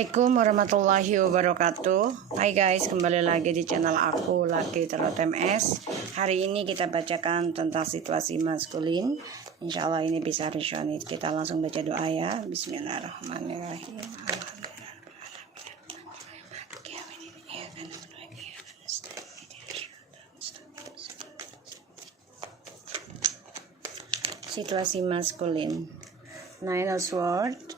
Assalamualaikum warahmatullahi wabarakatuh. Hai guys, kembali lagi di channel aku Lucky Tarot MS. Hari ini kita bacakan tentang situasi maskulin. Insya Allah ini bisa resonate. Kita langsung baca doa ya. Bismillahirrahmanirrahim. Situasi maskulin. Nine of Swords,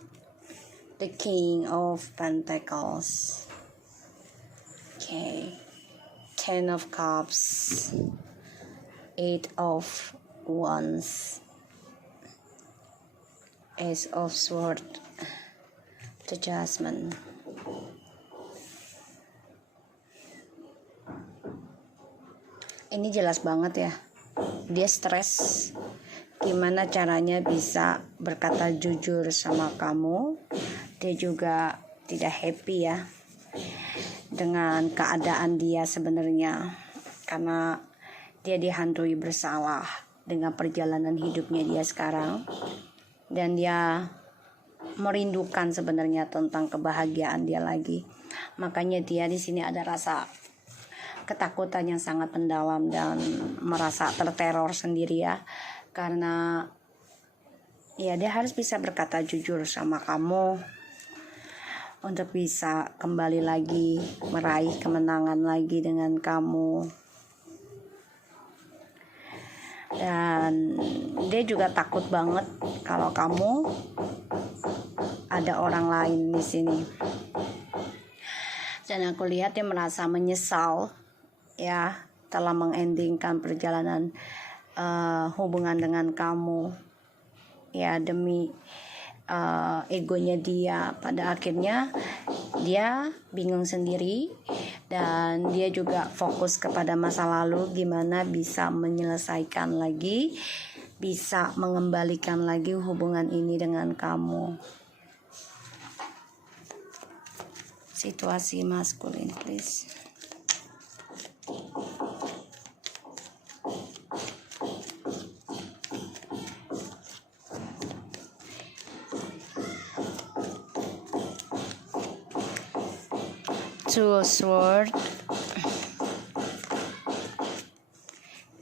the King of Pentacles, okay, Ten of Cups, Eight of Wands, Ace of Swords, the Judgment. Ini jelas banget ya, dia stres. Gimana caranya bisa berkata jujur sama kamu. Dia juga tidak happy ya dengan keadaan dia sebenarnya, karena dia dihantui bersalah dengan perjalanan hidupnya dia sekarang, dan dia merindukan sebenarnya tentang kebahagiaan dia lagi. Makanya dia di sini ada rasa ketakutan yang sangat mendalam dan merasa terteror sendiri ya, karena ya dia harus bisa berkata jujur sama kamu untuk bisa kembali lagi meraih kemenangan lagi dengan kamu. Dan dia juga takut banget kalau kamu ada orang lain di sini. Dan aku lihat dia merasa menyesal ya telah mengendingkan perjalanan hubungan dengan kamu ya, demi egonya dia. Pada akhirnya dia bingung sendiri, dan dia juga fokus kepada masa lalu, gimana bisa menyelesaikan lagi, bisa mengembalikan lagi hubungan ini dengan kamu. Situasi maskulin please. Two of Swords,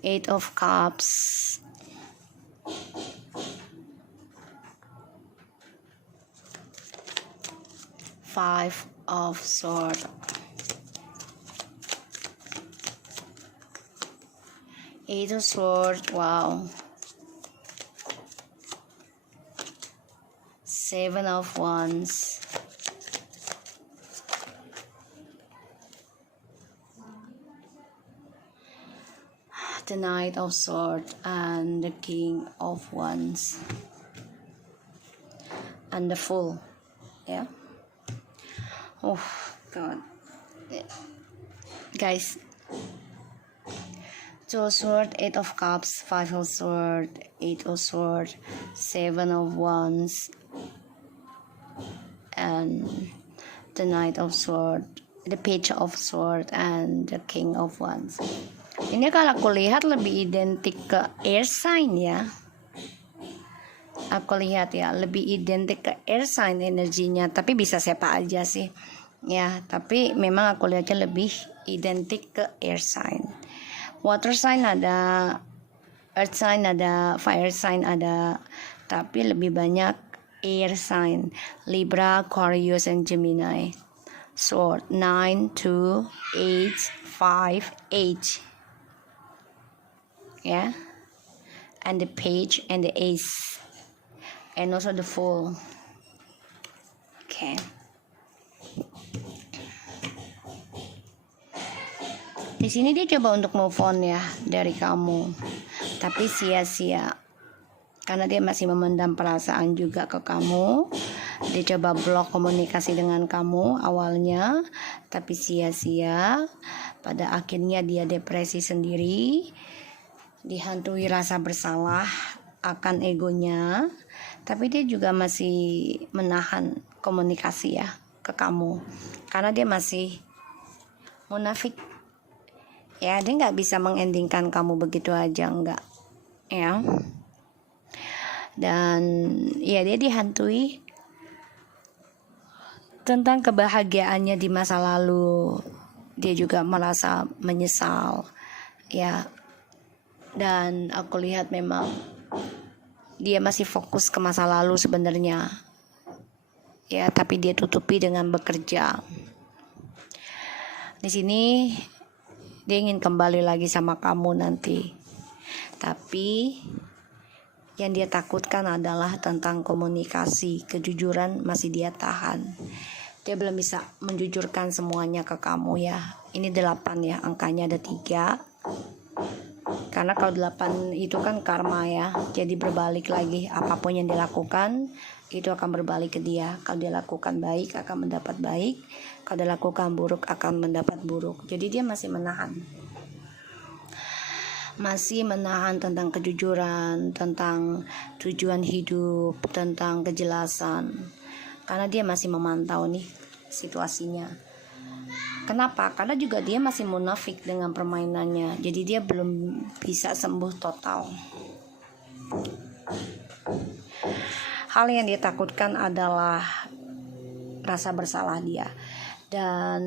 Eight of Cups, Five of Swords, Eight of Swords, wow, Seven of Wands, the Knight of Swords, and the King of Wands, and the Fool. Yeah. Oh God, guys. Two of Swords, Eight of Cups, Five of Swords, Eight of Swords, Seven of Wands, and the Knight of Swords, the Page of Swords, and the King of Wands. Ini kalau aku lihat lebih identik ke air sign ya. Aku lihat ya lebih identik ke air sign energinya, tapi bisa siapa aja sih. Ya, tapi memang aku lihatnya lebih identik ke air sign. Water sign ada, earth sign ada, fire sign ada, tapi lebih banyak air sign. Libra, Aquarius, and Gemini. Sword 9, 2, 8, 5, 8. Yeah, and the Page and the Ace, and also the Fool. Okay. Di sini dia coba untuk move on ya dari kamu, tapi sia-sia karena dia masih memendam perasaan juga ke kamu. Dia coba blok komunikasi dengan kamu awalnya, tapi sia-sia. Pada akhirnya dia depresi sendiri, dihantui rasa bersalah akan egonya, tapi dia juga masih menahan komunikasi ya ke kamu, karena dia masih munafik ya. Dia nggak bisa mengendingkan kamu begitu aja, enggak ya. Dan ya dia dihantui tentang kebahagiaannya di masa lalu. Dia juga merasa menyesal, ya. Dan aku lihat memang dia masih fokus ke masa lalu sebenarnya, ya. Tapi dia tutupi dengan bekerja. Di sini dia ingin kembali lagi sama kamu nanti. Tapi yang dia takutkan adalah tentang komunikasi, kejujuran masih dia tahan. Dia belum bisa menjujurkan semuanya ke kamu, ya. Ini 8 ya, angkanya ada 3. Karena kalau 8 itu kan karma, ya. Jadi berbalik lagi, apapun yang dia lakukan itu akan berbalik ke dia. Kalau dia lakukan baik akan mendapat baik, kalau dia lakukan buruk akan mendapat buruk. Jadi dia masih menahan tentang kejujuran, tentang tujuan hidup, tentang kejelasan. Karena dia masih memantau nih situasinya. Kenapa? Karena juga dia masih munafik dengan permainannya. Jadi dia belum bisa sembuh total. Hal yang dia takutkan adalah rasa bersalah dia. Dan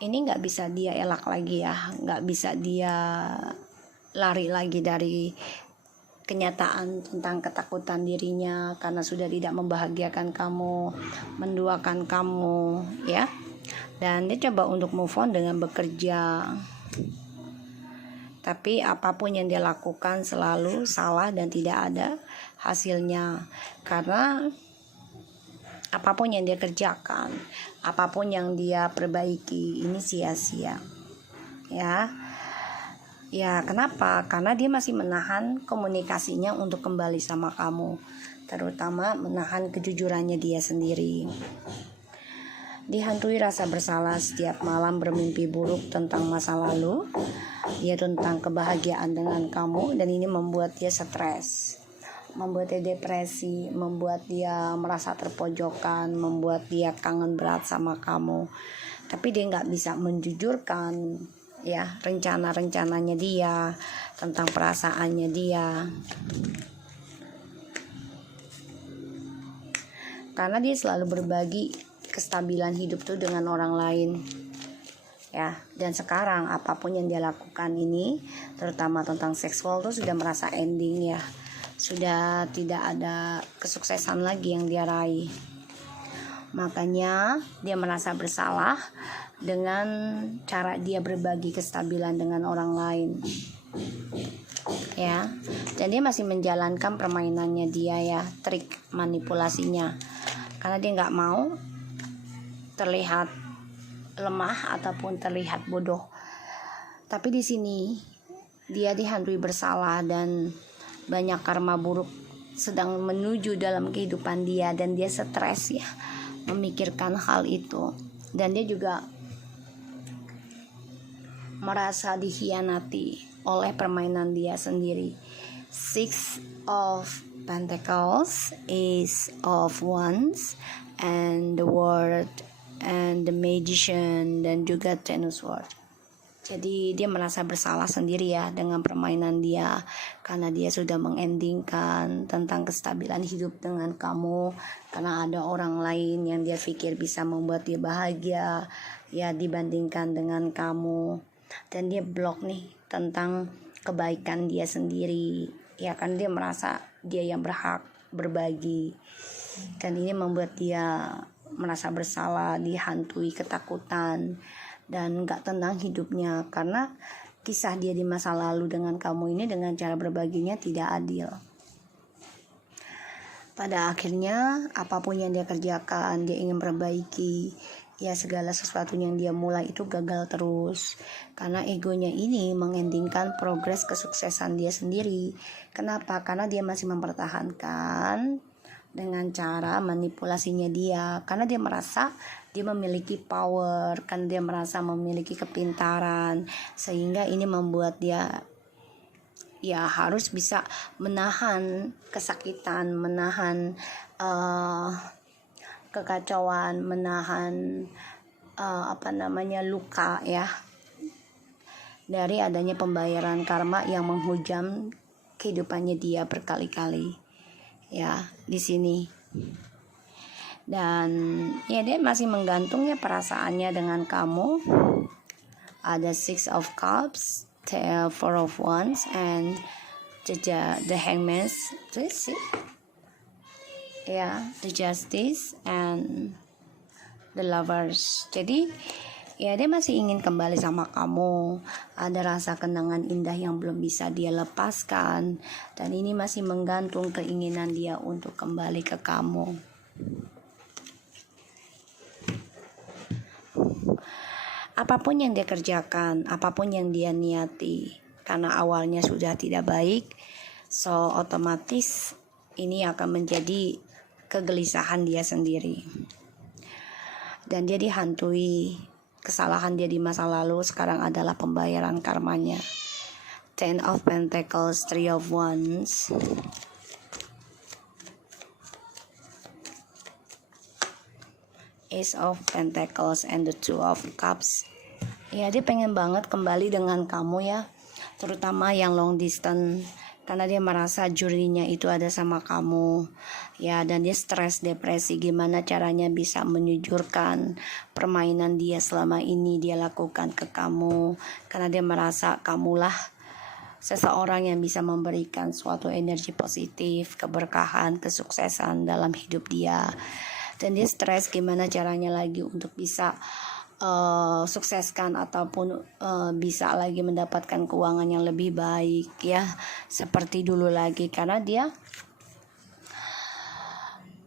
ini gak bisa dia elak lagi, ya. Gak bisa dia lari lagi dari kenyataan tentang ketakutan dirinya karena sudah tidak membahagiakan kamu, menduakan kamu, ya. Dan dia coba untuk move on dengan bekerja. Tapi apapun yang dia lakukan selalu salah dan tidak ada hasilnya. Karena apapun yang dia kerjakan, apapun yang dia perbaiki, ini sia-sia, ya. Ya, kenapa? Karena dia masih menahan komunikasinya untuk kembali sama kamu, terutama menahan kejujurannya dia sendiri. Dihantui rasa bersalah, setiap malam bermimpi buruk tentang masa lalu, dia tentang kebahagiaan dengan kamu, dan ini membuat dia stres, membuat dia depresi, membuat dia merasa terpojokan, membuat dia kangen berat sama kamu. Tapi dia nggak bisa menjujurkan, ya, rencana-rencananya dia, tentang perasaannya dia. Karena dia selalu berbagi kestabilan hidup tuh dengan orang lain, ya. Dan sekarang apapun yang dia lakukan ini, terutama tentang seksual tuh sudah merasa ending, ya. Sudah tidak ada kesuksesan lagi yang dia raih. Makanya dia merasa bersalah dengan cara dia berbagi kestabilan dengan orang lain, ya. Dan dia masih menjalankan permainannya dia, ya, trik manipulasinya. Karena dia nggak mau terlihat lemah ataupun terlihat bodoh. Tapi di sini dia dihantui bersalah dan banyak karma buruk sedang menuju dalam kehidupan dia, dan dia stres, ya, memikirkan hal itu. Dan dia juga merasa dikhianati oleh permainan dia sendiri. 6 of Pentacles, Ace of Wands, and the World, and the Magician, dan juga Ten of Swords. Jadi dia merasa bersalah sendiri, ya, dengan permainan dia, karena dia sudah mengendingkan tentang kestabilan hidup dengan kamu, karena ada orang lain yang dia pikir bisa membuat dia bahagia, ya, dibandingkan dengan kamu. Dan dia blok nih tentang kebaikan dia sendiri, ya, kan dia merasa dia yang berhak berbagi. Dan ini membuat dia merasa bersalah, dihantui ketakutan, dan gak tenang hidupnya. Karena kisah dia di masa lalu dengan kamu ini, dengan cara berbaginya tidak adil. Pada akhirnya apapun yang dia kerjakan, dia ingin perbaiki, ya, segala sesuatu yang dia mulai itu gagal terus. Karena egonya ini mengendingkan progres kesuksesan dia sendiri. Kenapa? Karena dia masih mempertahankan dengan cara manipulasinya dia. Karena dia merasa dia memiliki power, kan dia merasa memiliki kepintaran, sehingga ini membuat dia, ya, harus bisa menahan kesakitan, menahan kekacauan, menahan luka, ya, dari adanya pembayaran karma yang menghujam kehidupannya dia berkali-kali, ya. Di sini Dan ya dia masih menggantungnya perasaannya dengan kamu. Ada Six of Cups, Four of Wands, and the Hangman. This ya, the Justice and the Lovers. Jadi ya dia masih ingin kembali sama kamu. Ada rasa kenangan indah yang belum bisa dia lepaskan, dan ini masih menggantung keinginan dia untuk kembali ke kamu. Apapun yang dia kerjakan, apapun yang dia niati, karena awalnya sudah tidak baik, so otomatis ini akan menjadi kegelisahan dia sendiri. Dan dia dihantui kesalahan dia di masa lalu, sekarang adalah pembayaran karmanya. Ten of Pentacles, Three of Wands, Ace of Pentacles, and the Two of Cups. Ya dia pengen banget kembali dengan kamu ya, terutama yang long distance, karena dia merasa journey-nya itu ada sama kamu ya, dan dia stres, depresi. Gimana caranya bisa menyujurkan permainan dia selama ini dia lakukan ke kamu, karena dia merasa kamulah seseorang yang bisa memberikan suatu energi positif, keberkahan, kesuksesan dalam hidup dia. Dan dia stres gimana caranya lagi untuk bisa sukseskan ataupun bisa lagi mendapatkan keuangan yang lebih baik ya, seperti dulu lagi, karena dia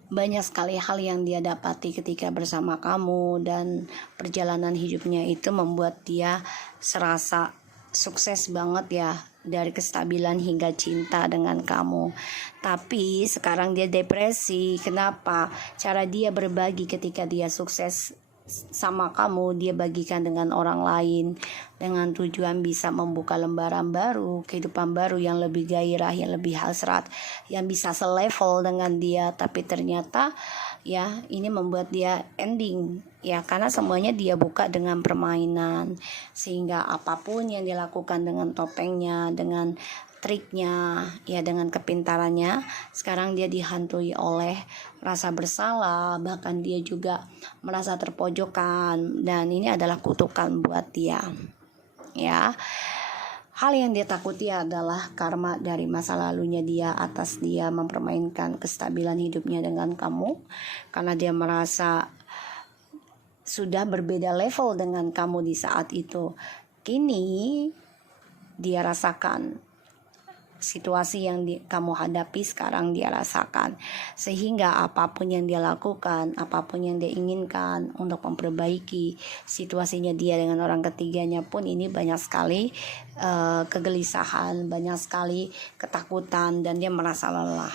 banyak sekali hal yang dia dapati ketika bersama kamu, dan perjalanan hidupnya itu membuat dia serasa sukses banget ya, dari kestabilan hingga cinta dengan kamu. Tapi sekarang dia depresi. Kenapa? Cara dia berbagi ketika dia sukses sama kamu, dia bagikan dengan orang lain dengan tujuan bisa membuka lembaran baru, kehidupan baru yang lebih gairah, yang lebih hasrat, yang bisa selevel dengan dia. Tapi ternyata ya ini membuat dia ending ya, karena semuanya dia buka dengan permainan, sehingga apapun yang dia lakukan dengan topengnya, dengan triknya ya, dengan kepintarannya, sekarang dia dihantui oleh rasa bersalah, bahkan dia juga merasa terpojokkan, dan ini adalah kutukan buat dia ya. Hal yang dia takuti adalah karma dari masa lalunya dia atas dia mempermainkan kestabilan hidupnya dengan kamu, karena dia merasa sudah berbeda level dengan kamu di saat itu. Kini dia rasakan situasi yang kamu hadapi sekarang, dia rasakan, sehingga apapun yang dia lakukan, apapun yang dia inginkan untuk memperbaiki situasinya dia dengan orang ketiganya pun, ini banyak sekali kegelisahan, banyak sekali ketakutan, dan dia merasa lelah.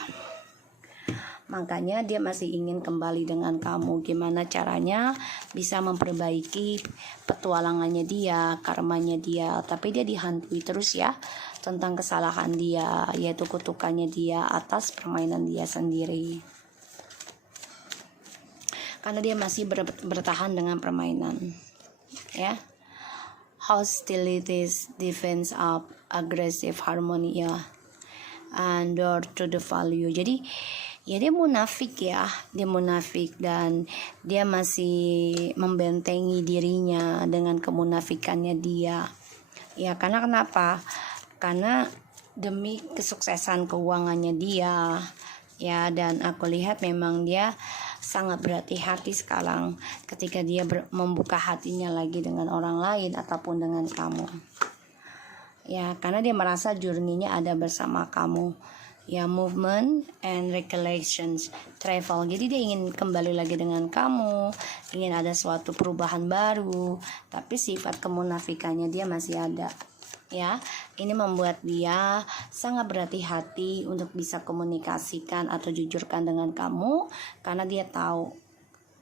Makanya dia masih ingin kembali dengan kamu. Gimana caranya bisa memperbaiki petualangannya dia, karmanya dia. Tapi dia dihantui terus ya tentang kesalahan dia, yaitu kutukannya dia atas permainan dia sendiri. Karena dia masih bertahan dengan permainan ya. Hostilities, defense up, aggressive harmony ya, and door to the value. Jadi ya dia munafik ya, dia munafik, dan dia masih membentengi dirinya dengan kemunafikannya dia ya. Karena kenapa? Karena demi kesuksesan keuangannya dia ya, dan aku lihat memang dia sangat berhati-hati sekarang ketika dia membuka hatinya lagi dengan orang lain ataupun dengan kamu ya, karena dia merasa journey-nya ada bersama kamu ya, movement and recollections, travel. Jadi dia ingin kembali lagi dengan kamu, ingin ada suatu perubahan baru, tapi sifat kemunafikannya dia masih ada ya. Ini membuat dia sangat berhati-hati untuk bisa komunikasikan atau jujurkan dengan kamu, karena dia tahu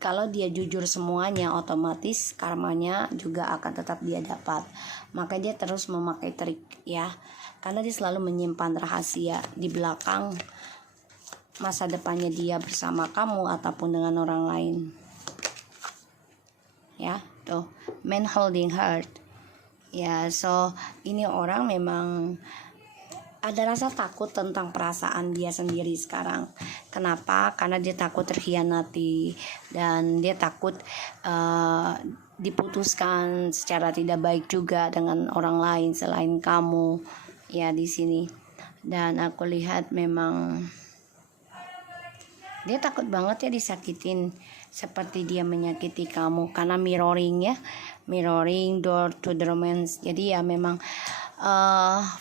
kalau dia jujur semuanya, otomatis karmanya juga akan tetap dia dapat. Maka dia terus memakai trik ya, karena dia selalu menyimpan rahasia di belakang masa depannya dia bersama kamu ataupun dengan orang lain ya. Tuh, man holding heart ya. So ini orang memang ada rasa takut tentang perasaan dia sendiri sekarang. Kenapa? Karena dia takut terkhianati dan dia takut diputuskan secara tidak baik juga dengan orang lain selain kamu ya di sini. Dan aku lihat memang dia takut banget ya disakitin seperti dia menyakiti kamu, karena mirroring door to the romance. Jadi ya memang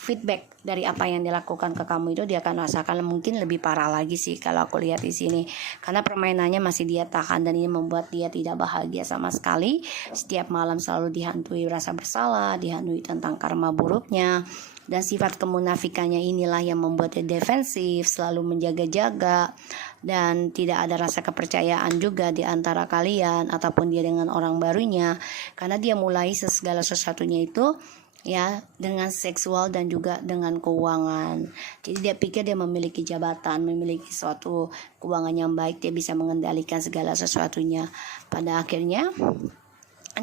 feedback dari apa yang dilakukan ke kamu itu dia akan rasakan mungkin lebih parah lagi sih kalau aku lihat di sini, karena permainannya masih dia tahan dan ini membuat dia tidak bahagia sama sekali. Setiap malam selalu dihantui rasa bersalah, dihantui tentang karma buruknya, dan sifat kemunafikannya inilah yang membuat dia defensif, selalu menjaga-jaga, dan tidak ada rasa kepercayaan juga di antara kalian ataupun dia dengan orang barunya, karena dia mulai segala sesuatunya itu ya dengan seksual dan juga dengan keuangan. Jadi dia pikir dia memiliki jabatan, memiliki suatu keuangan yang baik, dia bisa mengendalikan segala sesuatunya. Pada akhirnya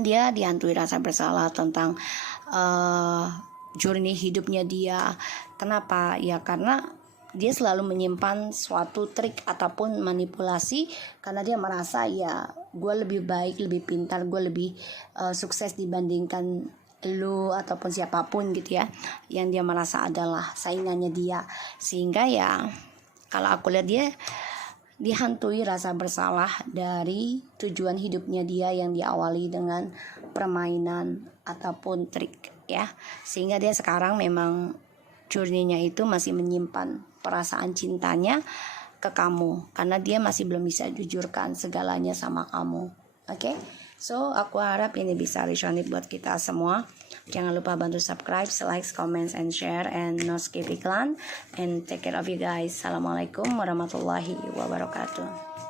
dia dihantui rasa bersalah tentang journey hidupnya dia. Kenapa? Ya karena dia selalu menyimpan suatu trik ataupun manipulasi, karena dia merasa ya gue lebih baik, lebih pintar, gue lebih sukses dibandingkan lu ataupun siapapun gitu ya, yang dia merasa adalah saingannya dia. Sehingga ya kalau aku lihat dia dihantui rasa bersalah dari tujuan hidupnya dia yang diawali dengan permainan ataupun trik ya. Sehingga dia sekarang memang journey-nya itu masih menyimpan perasaan cintanya ke kamu, karena dia masih belum bisa jujurkan segalanya sama kamu. Oke? So, aku harap ini bisa resonate buat kita semua. Jangan lupa bantu subscribe, like, comment, and share, and no skip iklan. And take care of you guys. Assalamualaikum warahmatullahi wabarakatuh.